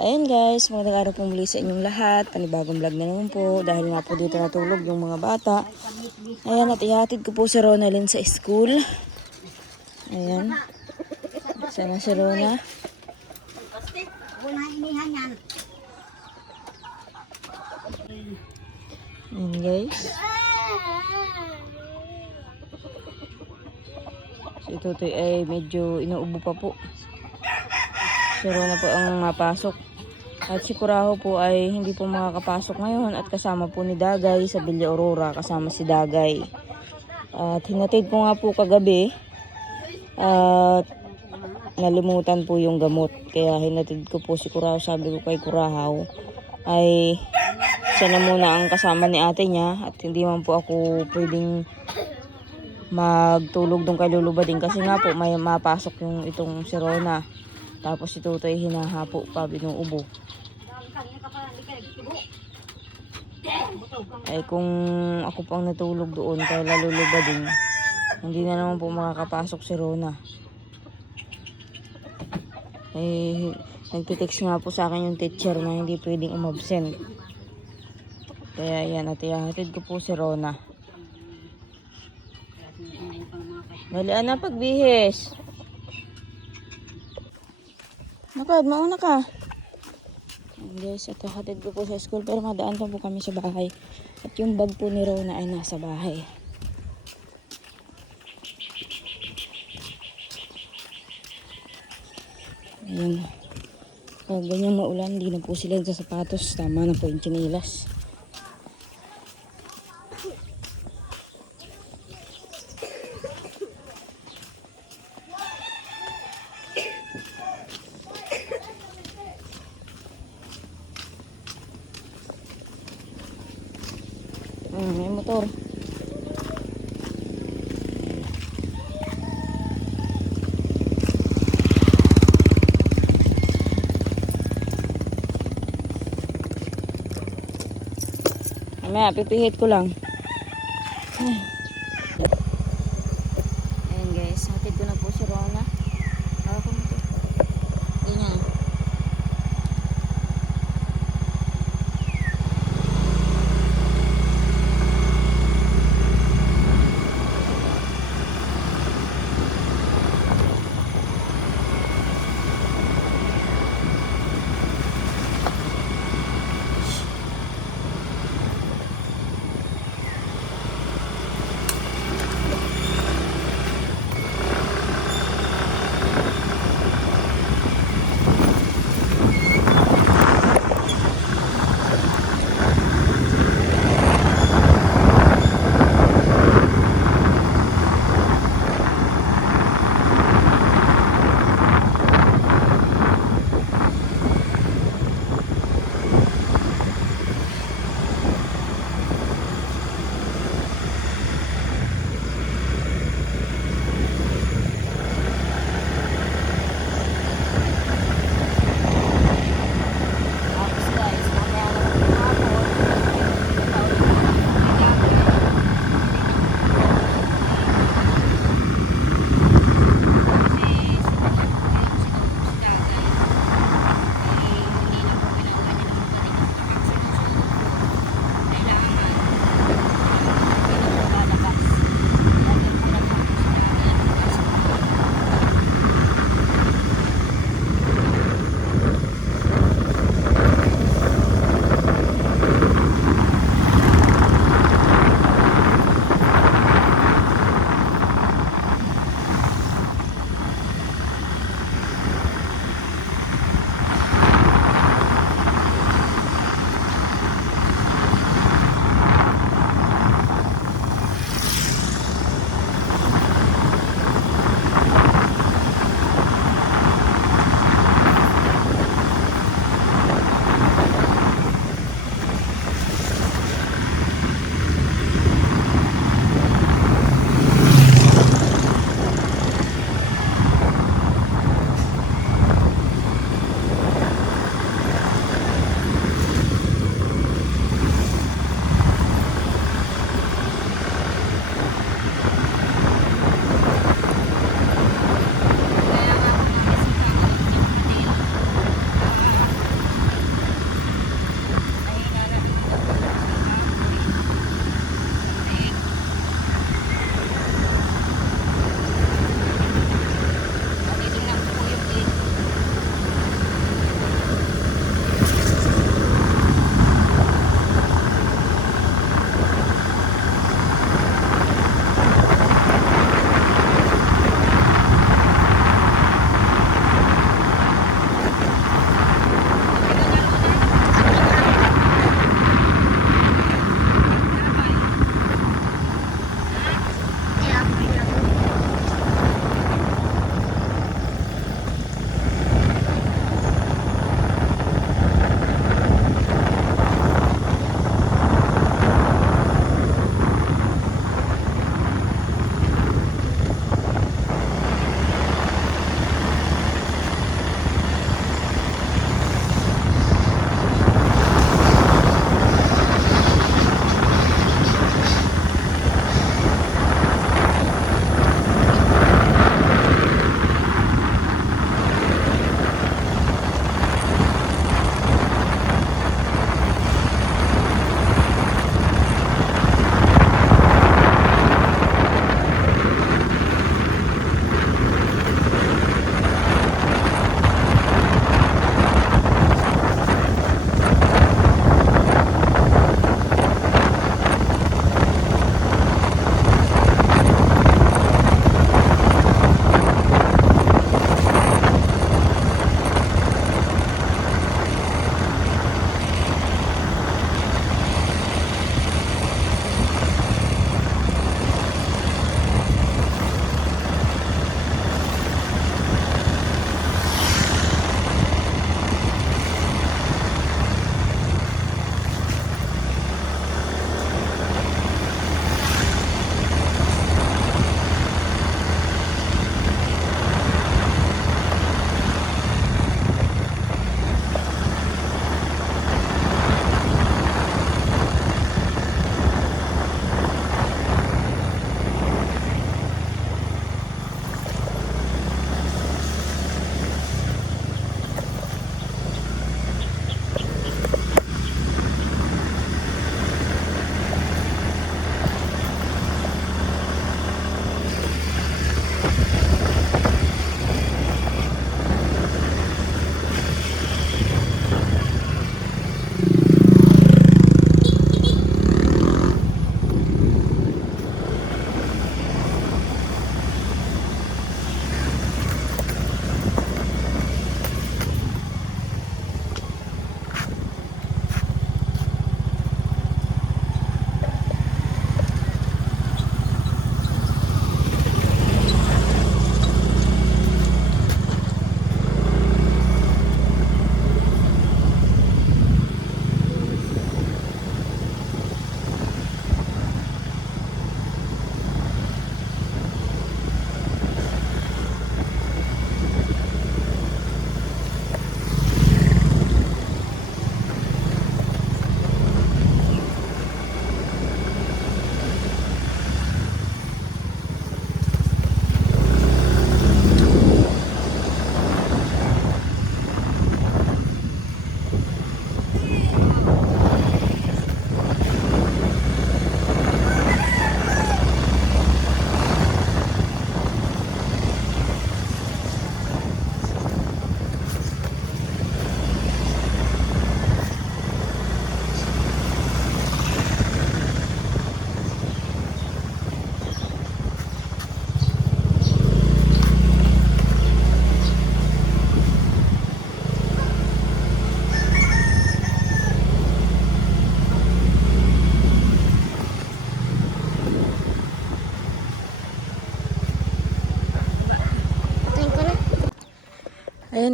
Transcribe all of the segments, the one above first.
Ayan guys, magandang araw po muli sa inyong lahat. Panibagong vlog na naman po dahil nga po dito natulog yung mga bata. Ayan, at ihatid ko po si Ronalyn sa school. Ayan. Sana si Rona. Ayan guys. Si Tutoy ay medyo inuubo pa po. Si Rona po ang mapasok. At si Kuraho po ay hindi po makakapasok ngayon at kasama po ni Dagay sa Villa Aurora, kasama si Dagay. At hinatid ko nga po kagabi at nalimutan po yung gamot. Kaya hinatid ko po si Kuraho. Sabi ko kay Kuraho ay siya na muna ang kasama ni ate niya at hindi man po ako pwedeng magtulog doon kay Lolo Bading kasi nga po may mapasok yung itong si Rona. Tapos si Tutoy hinahapo pa binuubo. Ay kung ako pang natulog doon kay Lolo Bading, hindi na naman po makakapasok si Rona. Eh, nagtitext nga po sa akin yung teacher na hindi pwedeng umabsent. Kaya yan, at ihahatid ko po si Rona. Dalian na pagbihis. Nakad, mauna ka. Guys, at ihahatid ko po sa school pero madaan pa po kami sa bahay. At yung bag po ni Rona ay nasa bahay. Ayan. Pag ganyan maulan, hindi na po sila sa sapatos. Tama na po yung tsinelas. May motor. Mamaya, pipihit ko lang. Ayan guys, hatid ko na po si Rona. Hawak ko mo ito. Ganyan.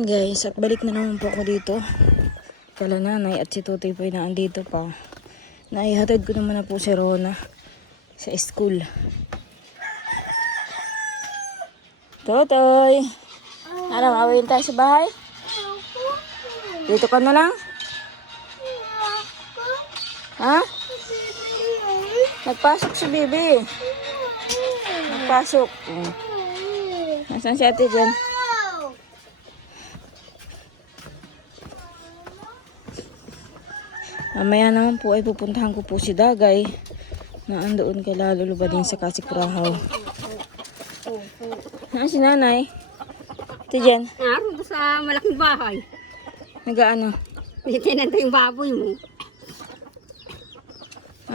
Ayan guys, at balik na naman po ako dito. Kala nanay at si Tutoy po ay naandito pa. Naihatid ko naman na po si Rona sa school. Tutoy! Ano, mawin tayo sa bahay? Dito ka na lang? Ha? Nagpasok si Bibi. Nagpasok. Nasaan si ate dyan? Mamaya naman po ay pupuntahan ko po si Dagay na andoon kay Laluluba din sa Kasikurahaw. Si nanay? Ito dyan? Naroon sa malaking bahay. Nagaano? Tinanto yung baboy mo.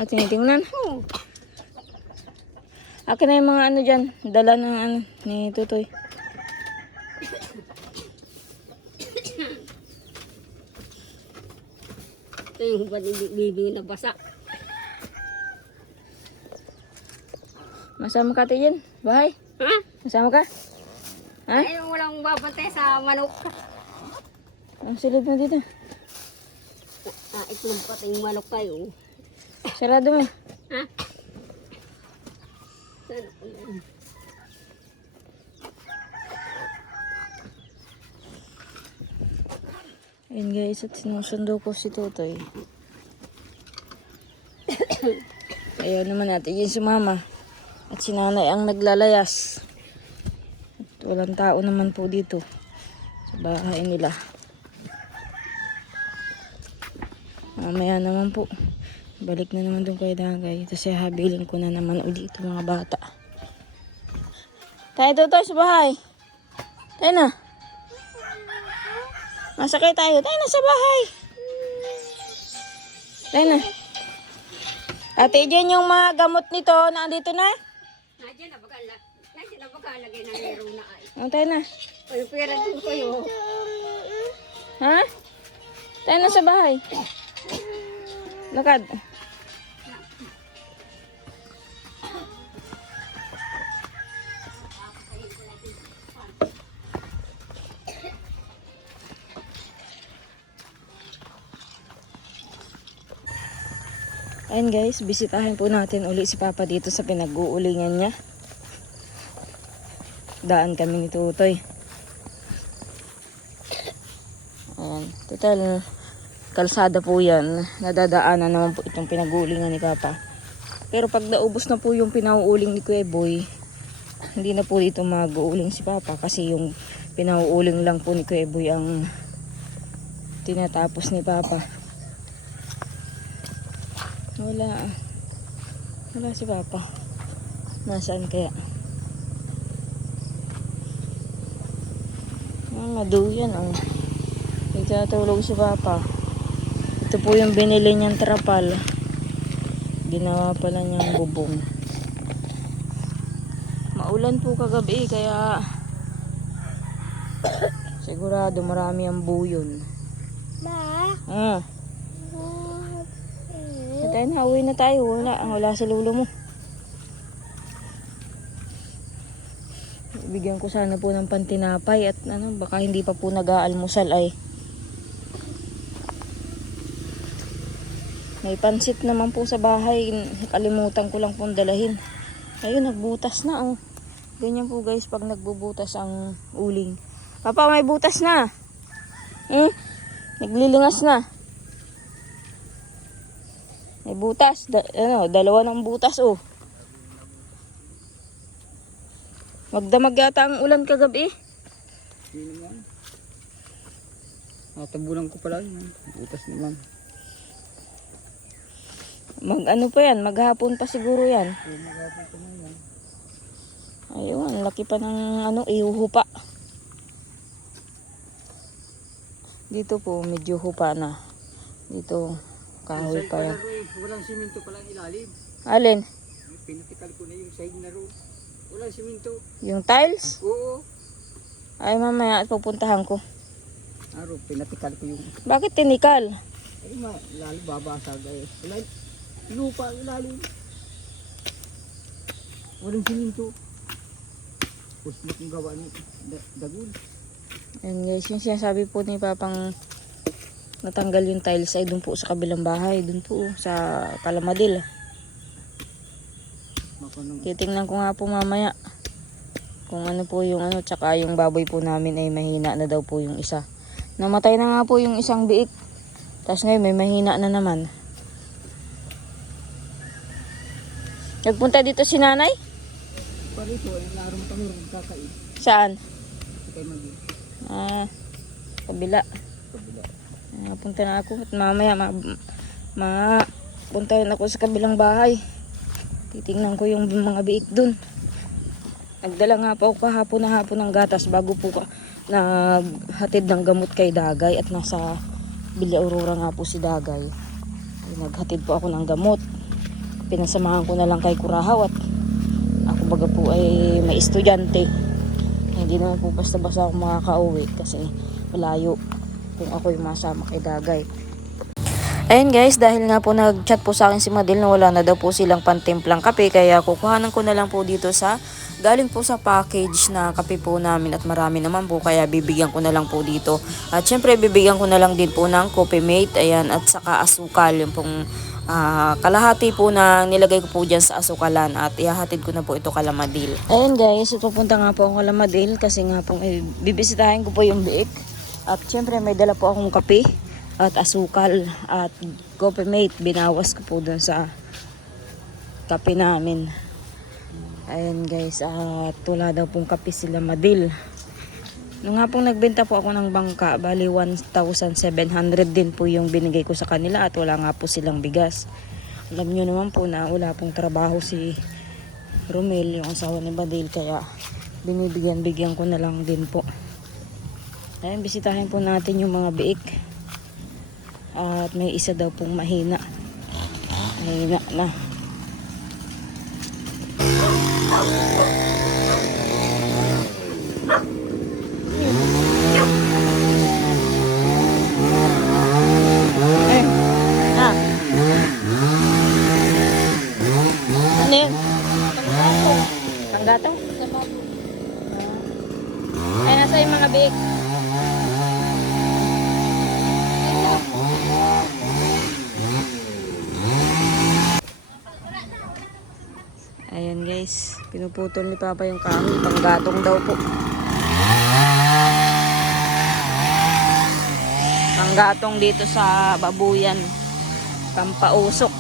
Tinitingnan? Oo. Akin na yung mga ano dyan. Dala ng ano ni Tutoy. Ito yung bibing na basa. Masama ka ate dyan? Bahay? Ha? Masama ka? Ha? Ay, walang babantay sa manok. Ang silid mo dito. Itlog pati yung manok kayo. Sarado mo. Ha? Ayun guys, at sinusundo ko si Tutoy. Ayaw naman natin yun si mama. At si nanay ang naglalayas. At walang tao naman po dito sa bahay nila. Mamaya naman po. Balik na naman doon kay Dagay. Kasi habilin ko na naman ulit itong mga bata. Tayo Tutoy sa bahay. Tayo na. Masakay tayo. Tayo na sa bahay. Tayo na. Ate, dyan yung mga gamot nito. Nandito na. Nandiyan na bagalagay na meron na ay. Tayo na. Ay, pera din kayo. Ha? Tayo na sa bahay. Lakad. Ayun guys, bisitahin po natin uli si Papa dito sa pinag-uulingan niya. Daan kami ni Tutoy. Ayan, total kalsada po yan. Nadadaanan naman po itong pinag-uulingan ni Papa. Pero pag naubos na po yung pinauuling ni Kuya Boy, hindi na po dito mag-uuling si Papa. Kasi yung pinauuling lang po ni Kuya Boy ang tinatapos ni Papa. Wala si Papa. Nasaan kaya? Maduyan oh. Dito natulog si Papa. Ito po yung binili niyang trapal. Ginawa pala niyang bubong. Maulan po kagabi kaya sigurado marami ang buyon. Ah. Tayo na, uwi na tayo. Wala sa lulo mo. Bigyan ko sana po ng pantinapay at ano, baka hindi pa po nag-aalmusal ay. May pansit naman po sa bahay. Kalimutan ko lang pong dalahin. Ayun, nagbutas na oh. Ganyan po guys pag nagbubutas ang uling. Papa, may butas na. Naglilingas na. May butas. Dalawa ng butas oh. Magdamag yata ang ulan kagabi. Hindi naman. Tabunan ko pala yun. Butas naman. Mag-ano pa yan? Maghapon pa siguro yan. Maghapon pa na yan. Ayun, laki pa ng ano, ihuhupa. Dito po, medyo hupa na. Dito, kahoy pa yan. Walang siminto pala ilalim. Alin? Pinatikal ko na yung side na road. Walang siminto. Yung tiles? Oo. Ay, mamaya pupuntahan ko. Pinatikal ko yung... Bakit tinikal? Ay, lalo babasag. Wala, lupa ilalim. Walang siminto. Puslok yung gawa ni Dagul. Ayan guys, yung sinasabi po ni Papang natanggal yung tiles ay dun po sa kabilang bahay. Dun po sa Palamadil. Titingnan ko nga po mamaya kung ano po yung ano. Tsaka yung baboy po namin ay mahina na daw po yung isa. Namatay na nga po yung isang biik. Tapos ngayon may mahina na naman. Nagpunta dito si nanay? Parito, larong kami kakain. Saan? Kay Magi. Kabila. Kabila. Punta na ako at mamaya punta rin ako sa kabilang bahay. Titingnan ko yung mga biik dun. Nagdala nga po ako kahapon na hapon ng gatas bago po naghatid ng gamot kay Dagay at nasa Villa Aurora nga po si Dagay. Naghatid po ako ng gamot. Pinasamahan ko na lang kay Kurahaw at ako baga po ay may estudyante. Hindi naman po basta-basta ako makakauwi kasi malayo kung ako yung masama kay Dagay. Ayun guys, dahil nga po nag-chat po sa akin si Madil na wala na daw po silang pantimplang kape, kaya kukuhanan ko na lang po dito galing po sa package na kape po namin at marami naman po, kaya bibigyan ko na lang po dito. At syempre bibigyan ko na lang din po ng Coffee Mate, ayan, at saka asukal, yung pong kalahati po na nilagay ko po dyan sa asukalan at ihahatid ko na po ito kala Madil. Ayun guys, pupunta nga po ako kala Madil kasi nga po bibisitahin ko po yung biik. At syempre may dala po akong kape at asukal at Coffee Mate. Binawas ko po dun sa kape namin. Ayan guys, at wala daw pong kape sila Madil. Nung nga pong nagbenta po ako ng bangka, bali 1,700 din po yung binigay ko sa kanila at wala nga po silang bigas. Alam nyo naman po na wala pong trabaho si Romel, yung asawa ni Madil, kaya binibigyan ko na lang din po. Ayan, bisitahin po natin yung mga biik. At may isa daw pong mahina. Mahina na. Ano yun? Panggatong? Ay, nasa yung mga biik. Ayan guys, pinuputol ni Papa yung kahoy, panggatong daw po. Panggatong dito sa babuyan, pampausok.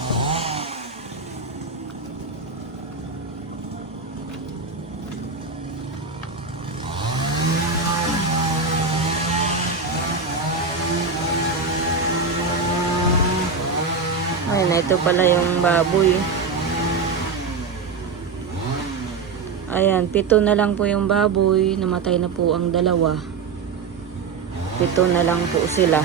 Ayan, ito pala yung baboy. Ayan, 7 na lang po yung baboy. Namatay na po ang 2. 7 na lang po sila.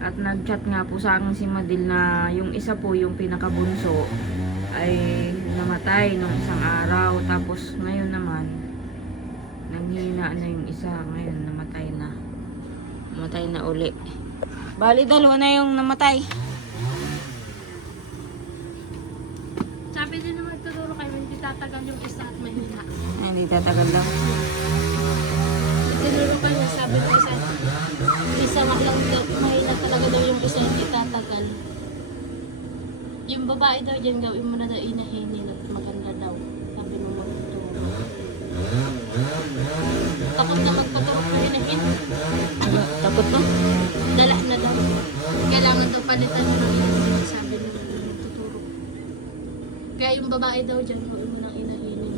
At nag-chat nga po sa akin si Madil na yung isa po, yung pinakabunso, ay namatay nung isang araw. Tapos ngayon naman, nanghina na yung isa. Ngayon namatay na. Namatay na uli. Bali, 2 na yung namatay. Sabi din naman tuturo kayo, hindi tatagal yung isa at mahina. Ay, hindi tatagal lang. Tinuro kayo, sabi ko isa lang daw, mahina talaga daw yung isa, hindi tatagal. Yung babae daw dyan, gawin mo na daw inahinin at maganda daw. Sabi mo magtuturo. Takot na magpaturo ka hinahin. Takot na? Dala na daw. Kailangan daw palitan mo ng inahin, sabi mo magtuturo. Kaya yung babae daw dyan, gawin mo ng inahinin.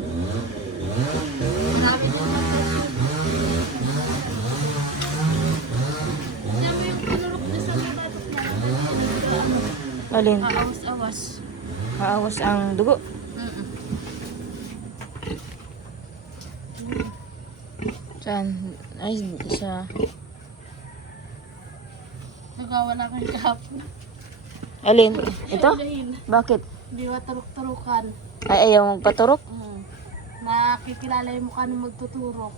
Marami daw magtuturo. Sabi yung tinuro ko na sa katatos na. Alin? Awas-awas. Maawas ang dugo. Saan? Ay, isa. Nagawala kang kahapon. Alin? Ito? Ilahin. Bakit? Hindi maturok-turukan. Ay, ayaw magpaturok? Nakikilala yung mukha nung magtuturo.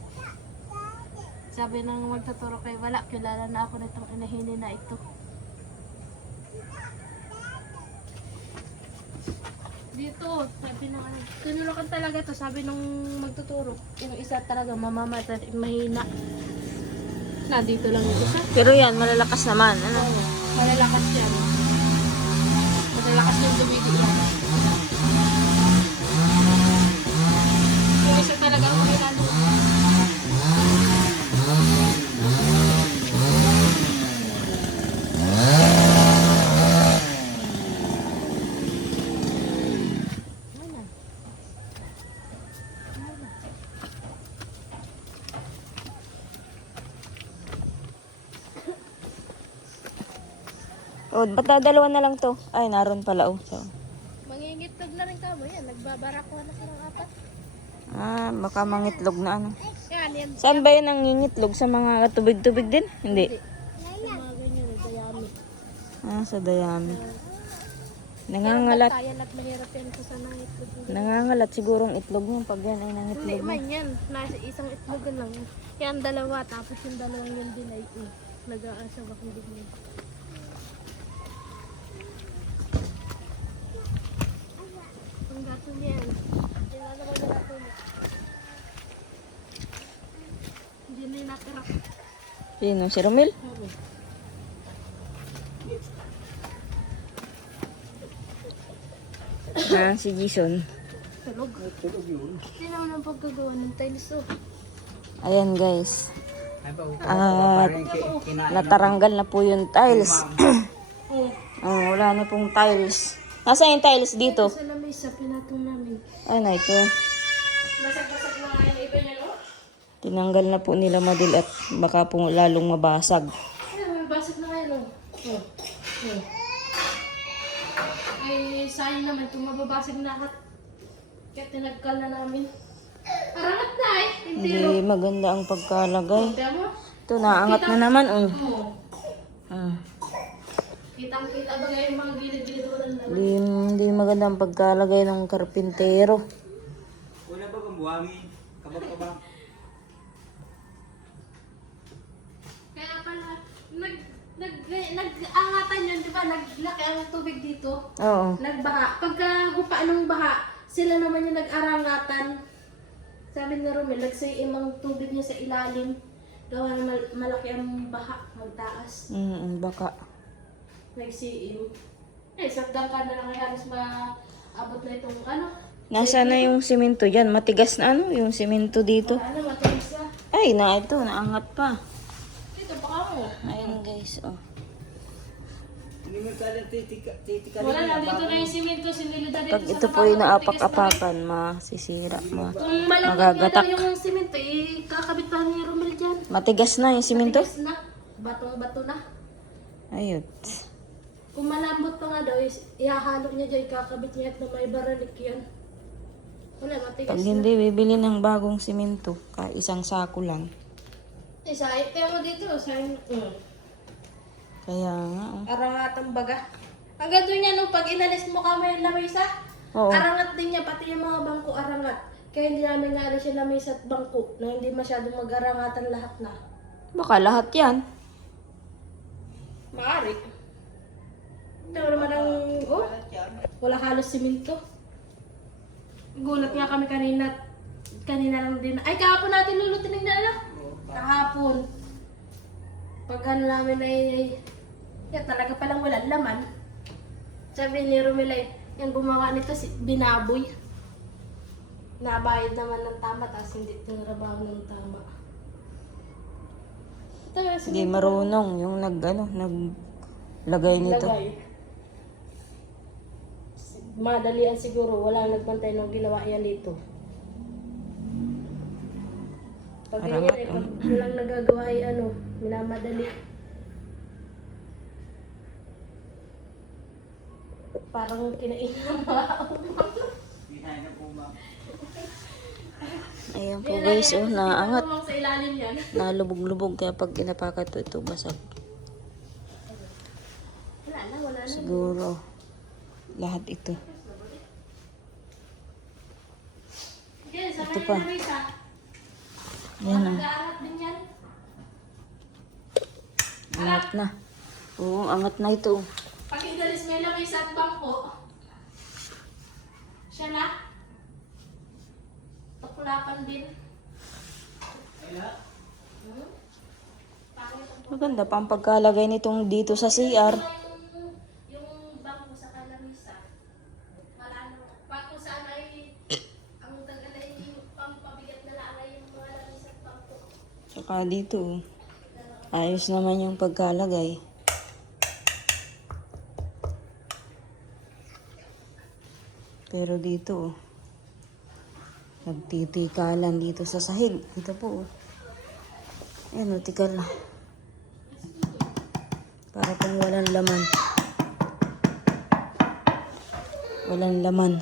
Sabi nang magtuturo kay wala, kilala na ako nitong inahinin na ito. Dito, sabi ng ano, tinulokan talaga to, sabi nung magtuturo. Yung isa talaga mamamatay, mahina. Na, dito lang yung isa. Pero yan, malalakas naman. Ano? Malalakas yan. Malalakas yung dumidi yan. Yung isa talaga ang mahina. Oh, ba't dadalawa na lang to? Ay, naroon pala. Oh. So. Mangingitlog na rin kamo yan. Nagbabarako na silang apat. Ah, baka mangitlog na ano. Yan, yan. Saan ba yan ang ngingitlog? Sa mga tubig-tubig din? Hindi. Yung mga ganyan, nagdayami. Ah, sa dayami. Nangangalat. Kaya at mahirap yan kung saan ang itlog. Nangangalat sigurong itlog mo pag yan ay Hindi nangitlog mo. man yan. Nasa isang itlog lang. Yan dalawa. Tapos yung dalawang yun din ay nag-aasawa kung din yun. Ang gato niyan. Yan na naman yung gato niya. Hindi na yung natira. Sino? Si Romel? Ah, si Jason. Tulog. Tulog yun. Hindi naman ang pagkagawa ng tiles oh. Ayan guys. Ay ba, At kinain. nataranggal na po yung tiles. Oh. Oh, wala na pong tiles. Nasaan yung tiles dito? Sa lamesa, pinatong namin. Ay, na ito. Basag-basag na nga yung iba niya, no? Tinanggal na po nila Madil at baka po lalong mabasag. Ay, may basag na ngayon, oh. Oh. Oh. Ay, sayang naman kung mababasag na lahat. Kaya tinagkal na namin. Arangat na eh. Intiro. Hindi maganda ang pagkalagay. Kaya mo? Ito, naangat na naman. Oh. Oo. Ah. Kitang-kita ba ngayon yung mga gilid-gilid ko ng laman? Hindi maganda ang pagkalagay ng karpintero. Wala ba kang buhangin? Kabag-kabag. Kaya pala, nag-angatan yun, di ba? Naglaki ang tubig dito. Oo. Nagbaha. Pagka hupa ng baha, sila naman yung nag-arangatan. Sabi ni Romel, nagsayim ang tubig niya sa ilalim. Gawa na malaki ang baha, magtaas. Baka. Nagsiim. Eh, sagdang ka na lang ay halos maabot na itong ano. Nasaan na yung simento dyan? Matigas na ano? Yung simento dito. Ano, matigas na. Ay, na ito. Naangat pa. Dito, baka mo. Ayun guys. Oh. Hindi mo tayo titika. Wala na, dito na yung simento, sinilida dito Pag sa ito po baba, yung matigas na rin. naapak-apakan, masisira. Kung malambot Magagatak. nga daw yung simento, kakabit pa ni Romel dyan. Matigas na yung simento? Matigas na. Batong-bato na. Ayun. Kung malambot pa nga daw, ihahalo niya dyan, kakabit niya at na may baralik yan. Wala, matigas Pag na. hindi, bibili ng bagong simento. Isang sako lang. Sayang, tiyan mo dito, sayang. Kaya nga. Oh. Arangatang baga. Ang ganda niya nung pag inalis mo kami yung lamesa, Oo. arangat din niya, pati yung mga bangko arangat. Kaya hindi namin naalis yung lamesa at bangko na hindi masyadong mag-arangatan lahat na. Baka lahat yan. Maaari. Ito naman ang, wala halos siminto. Gulat nga kami kanina. Kanina lang din. Ay, kahapon natin lulutin na ano? Kahapon. Pag ano namin ay talaga palang walang laman. Sabi ni Romel yung gumawa nito si Binaboy. Nabayad naman ng tama, tapos hindi tinrabaho ng tama. Ito, Hindi marunong yung naglagay nito. Lagay. Madalian siguro, wala nagbantay nung ginawa yan dito. Pag ganyan Arangat, pag walang nagagawa ay minamadali. Parang kinain ng bao. Ayan po guys, oh, naangat. Sa ilalim yan. Nalubog-lubog kaya pag inapakan to, ito basag. Wala na. Siguro, lahat ito. Yan, sa Ito kanya pa. na isa. Ayan oh. Nag-aarat din yan. Angat na. Oo, angat na ito. Pag inalis mo yung lamesa at bangko, Siya na. Tukulapan din. Maganda pa ang pagkalagay nitong dito sa CR. Yung bangko sa kalamisa. Wala na. Pag kung saan ay ang tagal ay pampabigat na lang ay yung mga lamisa at bangko. Saka dito, ayos naman yung pagkalagay. Pero dito, nagtitikalan dito sa sahig. Ito po. Ayan, tikal na. Para pang walang laman. Walang laman.